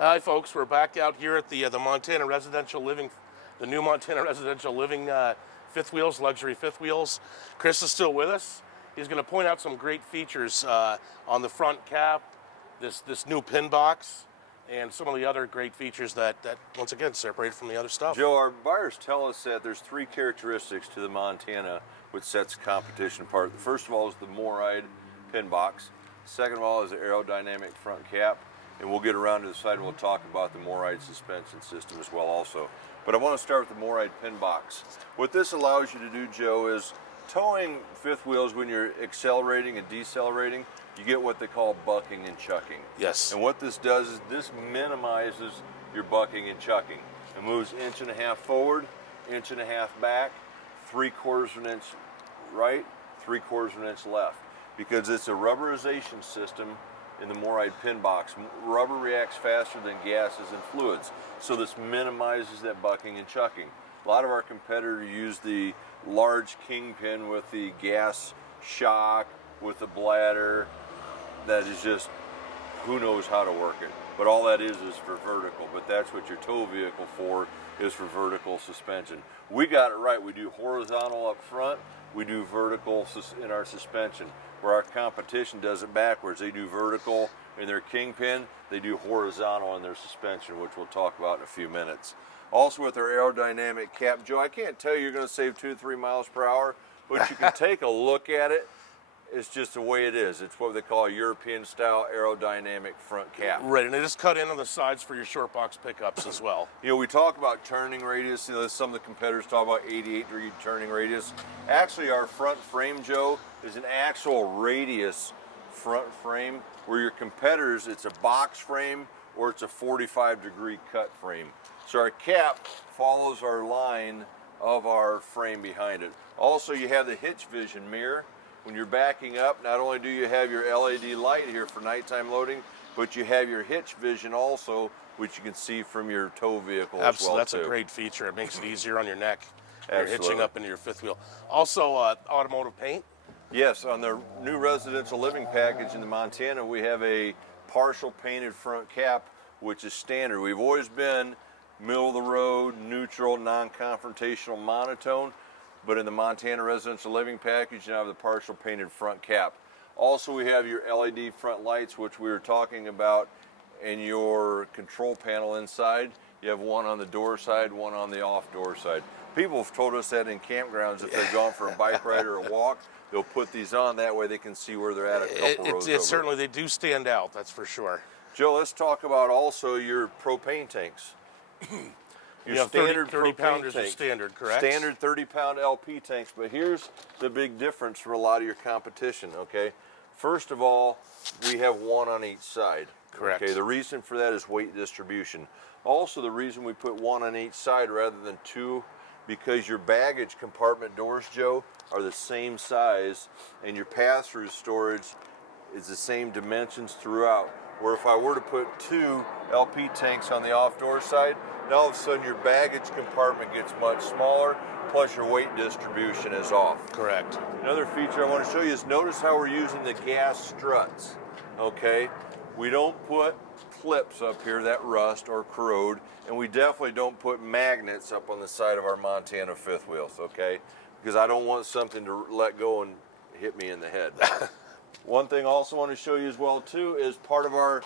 Hi, folks. We're back out here at the Montana Residential Living, the new Montana Residential Living fifth wheels, luxury fifth wheels. Chris is still with us. He's going to point out some great features on the front cap, this new pin box, and some of the other great features that once again separate from the other stuff. Joe, our buyers tell us that there's three characteristics to the Montana which sets competition apart. First of all is the MORryde pin box. Second of all is the aerodynamic front cap. And we'll get around to the side and we'll talk about the MORryde suspension system as well also. But I want to start with the MORryde pin box. What this allows you to do, Joe, is towing fifth wheels when you're accelerating and decelerating, you get what they call bucking and chucking. Yes. And what this does is this minimizes your bucking and chucking. It moves 1.5 inches forward, 1.5 inches back, 3/4 of an inch right, 3/4 of an inch left. Because it's a rubberization system in the MORryde pin box. Rubber reacts faster than gases and fluids. So this minimizes that bucking and chucking. A lot of our competitors use the large kingpin with the gas shock, with the bladder. That is just, who knows how to work it. But all that is for vertical. But that's what your tow vehicle for, is for vertical suspension. We got it right. We do horizontal up front. We do vertical in our suspension. Where our competition does it backwards. They do vertical in their kingpin, they do horizontal in their suspension, which we'll talk about in a few minutes. Also with our aerodynamic cap, Joe, I can't tell you you're going to save 2 to 3 miles per hour, but you can take a look at it. It's just the way it is. It's what they call a European style aerodynamic front cap. Right, and they just cut in on the sides for your short box pickups as well. You know, we talk about turning radius. You know, some of the competitors talk about 88-degree turning radius. Actually, our front frame, Joe, is an actual radius front frame, where your competitors, it's a box frame or it's a 45-degree cut frame. So our cap follows our line of our frame behind it. Also, you have the Hitch vision mirror. When you're backing up, not only do you have your LED light here for nighttime loading, but you have your Hitch vision also, which you can see from your tow vehicle as well. That's a great feature. It makes it easier on your neck. You're Absolutely. hitching up into your fifth wheel. Also, automotive paint. Yes, on the new residential living package in the Montana, we have a partial painted front cap, which is standard. We've always been middle of the road, neutral, non-confrontational, monotone. But in the Montana residential living package, you have the partial painted front cap. Also, we have your LED front lights, which we were talking about, and your control panel inside. You have one on the door side, one on the off door side. People have told us that in campgrounds, if they've gone for a bike ride or a walk, they'll put these on. That way they can see where they're at a couple rows over. Certainly, they do stand out, that's for sure. Joe, let's talk about also your propane tanks. Your standard 30 pounders are standard, correct? Standard 30-pound LP tanks, but here's the big difference for a lot of your competition, okay? First of all, we have one on each side. Correct. Okay, the reason for that is weight distribution. Also, the reason we put one on each side rather than two, because your baggage compartment doors, Joe, are the same size, and your pass-through storage is the same dimensions throughout. Where if I were to put 2 LP tanks on the off-door side, now all of a sudden your baggage compartment gets much smaller, plus your weight distribution is off. Correct. Another feature I want to show you is notice how we're using the gas struts, okay? We don't put clips up here that rust or corrode, and we definitely don't put magnets up on the side of our Montana fifth wheels, okay? Because I don't want something to let go and hit me in the head. One thing I also want to show you as well too is part of our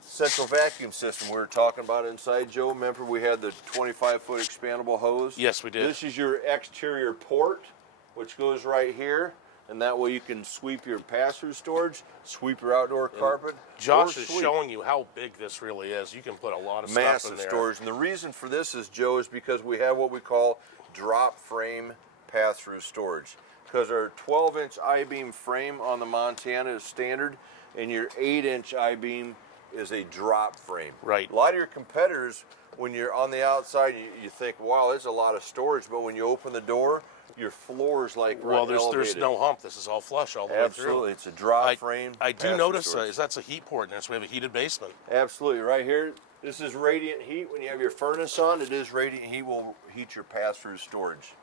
central vacuum system we were talking about inside, Joe. Remember we had the 25-foot expandable hose? Yes, we did. This is your exterior port, which goes right here, and that way you can sweep your pass-through storage, sweep your outdoor carpet. Josh is showing you how big this really is. You can put a lot of stuff in there. Massive storage, and the reason for this is, Joe, is because we have what we call drop frame pass-through storage. Because our 12-inch I-beam frame on the Montana is standard, and your 8-inch I-beam is a drop frame. Right. A lot of your competitors, when you're on the outside, you think, wow, there's a lot of storage, but when you open the door, your floor is like there's no hump. This is all flush all the way through. Absolutely, it's a drop frame. I do notice that's a heat port in there, so we have a heated basement. Absolutely, right here, this is radiant heat. When you have your furnace on, it is radiant heat will heat your pass-through storage.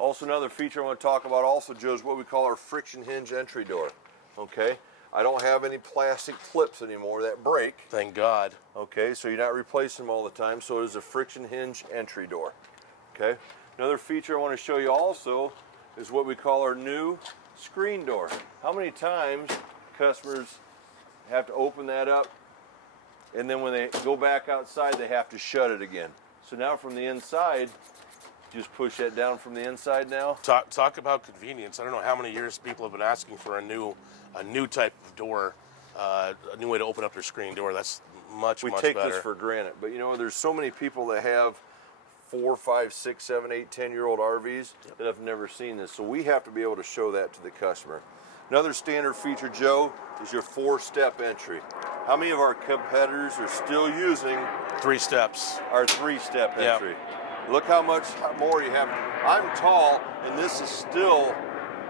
Also, another feature I want to talk about also, Joe, is what we call our friction hinge entry door. Okay, I don't have any plastic clips anymore that break. Thank God. Okay, so you're not replacing them all the time. So it is a friction hinge entry door. Okay. Another feature I want to show you also is what we call our new screen door. How many times customers have to open that up, and then when they go back outside, they have to shut it again. So now from the inside, just push that down from the inside now. Talk about convenience. I don't know how many years people have been asking for a new type of door, a new way to open up their screen door. That's much better. We take this for granted, but you know, there's so many people that have 4, 5, 6, 7, 8, 10-year-old RVs that have never seen this. So we have to be able to show that to the customer. Another standard feature, Joe, is your 4-step entry. How many of our competitors are still using 3 steps? Our 3-step entry. Look how much more you have. I'm tall, and this is still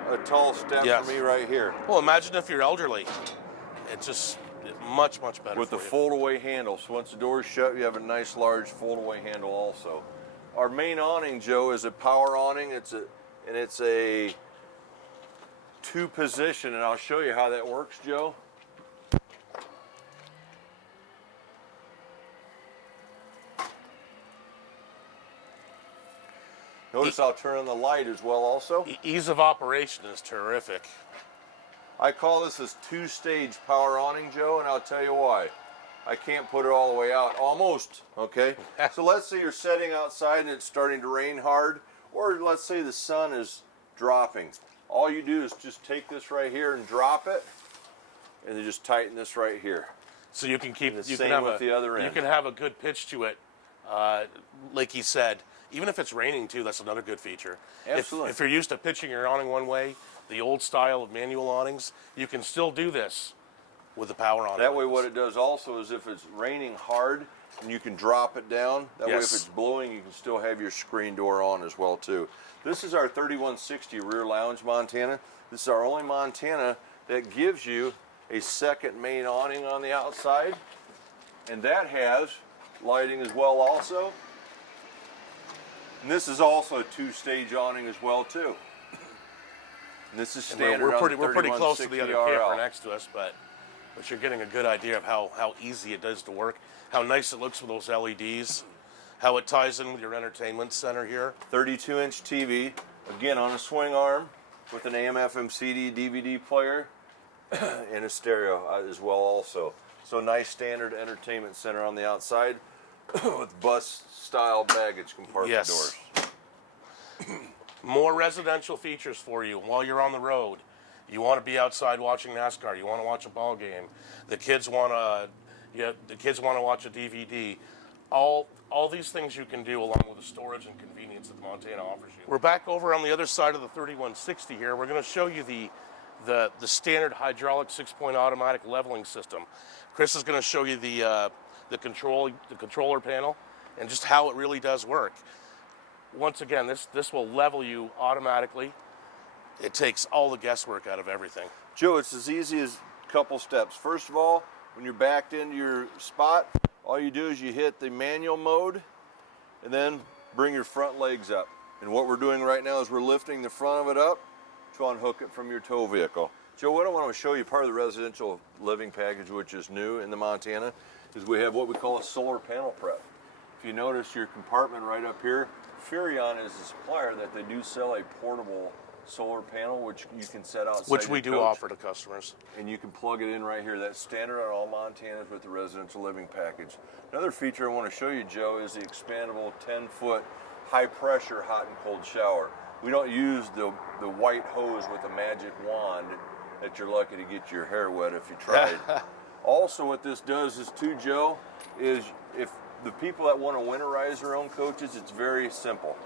a tall step for me right here. Well, imagine if you're elderly. It's just much better. With the fold-away handle. So once the door is shut, you have a nice large fold-away handle also. Our main awning, Joe, is a power awning. It's a 2-position, and I'll show you how that works, Joe. Notice I'll turn on the light as well also. Ease of operation is terrific. I call this a 2-stage power awning, Joe, and I'll tell you why. I can't put it all the way out, almost, okay? So let's say you're sitting outside and it's starting to rain hard, or let's say the sun is dropping. All you do is just take this right here and drop it, and then just tighten this right here. So you can keep, you can have the other end. You can have a good pitch to it, like he said. Even if it's raining too, that's another good feature. Absolutely. If you're used to pitching your awning one way, the old style of manual awnings, you can still do this with the power awning. That way what it does also is if it's raining hard, and you can drop it down. That way if it's blowing, you can still have your screen door on as well too. This is our 3160 rear lounge Montana. This is our only Montana that gives you a second main awning on the outside. And that has lighting as well also. And this is also a 2-stage awning as well too. And this is standard. We're pretty close to the other camper RL. next to us, but you're getting a good idea of how easy it does to work, how nice it looks with those LEDs, how it ties in with your entertainment center here. 32-inch TV, again on a swing arm with an AM/FM CD DVD player and a stereo as well also. So nice standard entertainment center on the outside with bus-style baggage compartment doors. More residential features for you while you're on the road. You want to be outside watching NASCAR. You want to watch a ball game. The kids want to watch a DVD. All these things you can do along with the storage and convenience that Montana offers you. We're back over on the other side of the 3160 here. We're going to show you the standard hydraulic 6-point automatic leveling system. Chris is going to show you the controller panel and just how it really does work. Once again, this will level you automatically. It takes all the guesswork out of everything. Joe, it's as easy as a couple steps. First of all, when you're backed into your spot, all you do is you hit the manual mode and then bring your front legs up. And what we're doing right now is we're lifting the front of it up to unhook it from your tow vehicle. Joe, what I want to show you, part of the residential living package, which is new in the Montana, is we have what we call a solar panel prep. If you notice your compartment right up here, Furion is a supplier that they do sell a portable solar panel, which you can set outside which we your do coach, offer to customers. and you can plug it in right here. That's standard on all Montanas with the residential living package. Another feature I want to show you, Joe, is the expandable 10-foot high-pressure hot and cold shower. We don't use the white hose with a magic wand that you're lucky to get your hair wet if you tried. Also, what this does is too, Joe, is if the people that want to winterize their own coaches, it's very simple.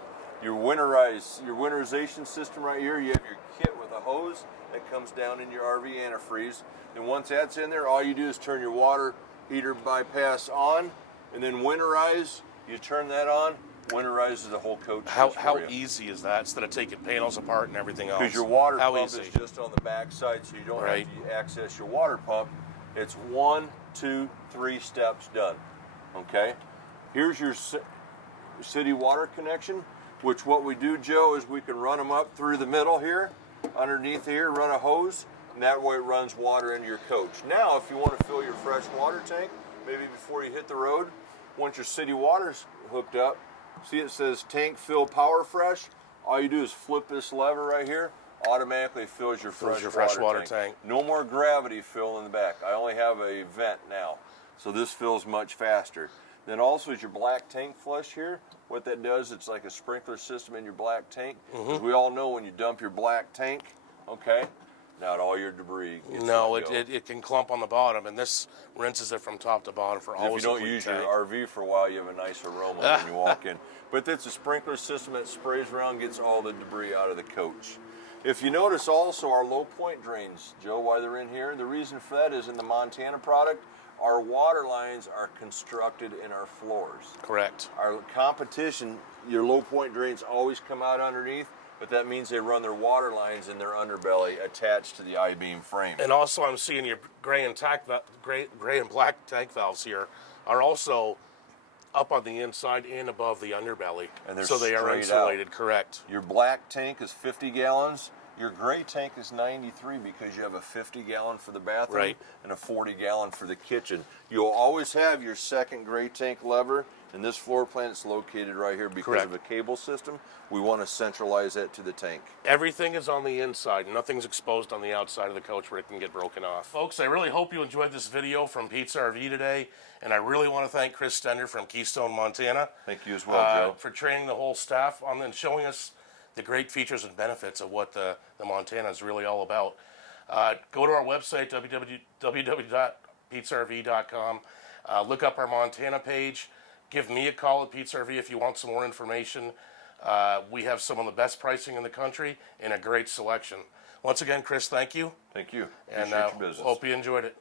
Your winterization system right here, you have your kit with a hose that comes down in your RV antifreeze. And once that's in there, all you do is turn your water heater bypass on, and then winterize. You turn that on, winterizes the whole coach. How easy is that instead of taking panels apart and everything else? Because your water pump easy? is just on the back side, so you don't have to access your water pump. It's 1, 2, 3 steps done. Okay? Here's your city water connection, which what we do, Joe, is we can run them up through the middle here, underneath here, run a hose and that way it runs water into your coach. Now, if you want to fill your fresh water tank, maybe before you hit the road, once your city water's hooked up, see it says tank fill power fresh. All you do is flip this lever right here, automatically fills your fresh water tank. No more gravity fill in the back. I only have a vent now, so this fills much faster. Then also is your black tank flush here. What that does, it's like a sprinkler system in your black tank. Because we all know when you dump your black tank, okay, not all your debris gets it can clump on the bottom, and this rinses it from top to bottom for always. If you don't use your RV for a while, you have a nice aroma when you walk in. But it's a sprinkler system that sprays around, gets all the debris out of the coach. If you notice also our low point drains, Joe, why they're in here, the reason for that is in the Montana product, our water lines are constructed in our floors. Correct. Our competition, your low point drains always come out underneath, but that means they run their water lines in their underbelly attached to the I-beam frame. And also I'm seeing your gray and black tank valves here are also up on the inside and above the underbelly. And so they are insulated, out. Correct. Your black tank is 50 gallons. Your gray tank is 93 because you have a 50-gallon for the bathroom and a 40-gallon for the kitchen. You'll always have your second gray tank lever. In this floor plan, it's located right here because of a cable system. We want to centralize that to the tank. Everything is on the inside. Nothing's exposed on the outside of the coach where it can get broken off. Folks, I really hope you enjoyed this video from Pete's RV today. And I really want to thank Chris Stender from Keystone, Montana. Thank you as well, Joe. For training the whole staff on and showing us the great features and benefits of what the Montana is really all about. Go to our website, www.petesrv.com. Look up our Montana page. Give me a call at Pete's RV if you want some more information. We have some of the best pricing in the country and a great selection. Once again, Chris, thank you. Thank you. And Appreciate your business. Hope you enjoyed it.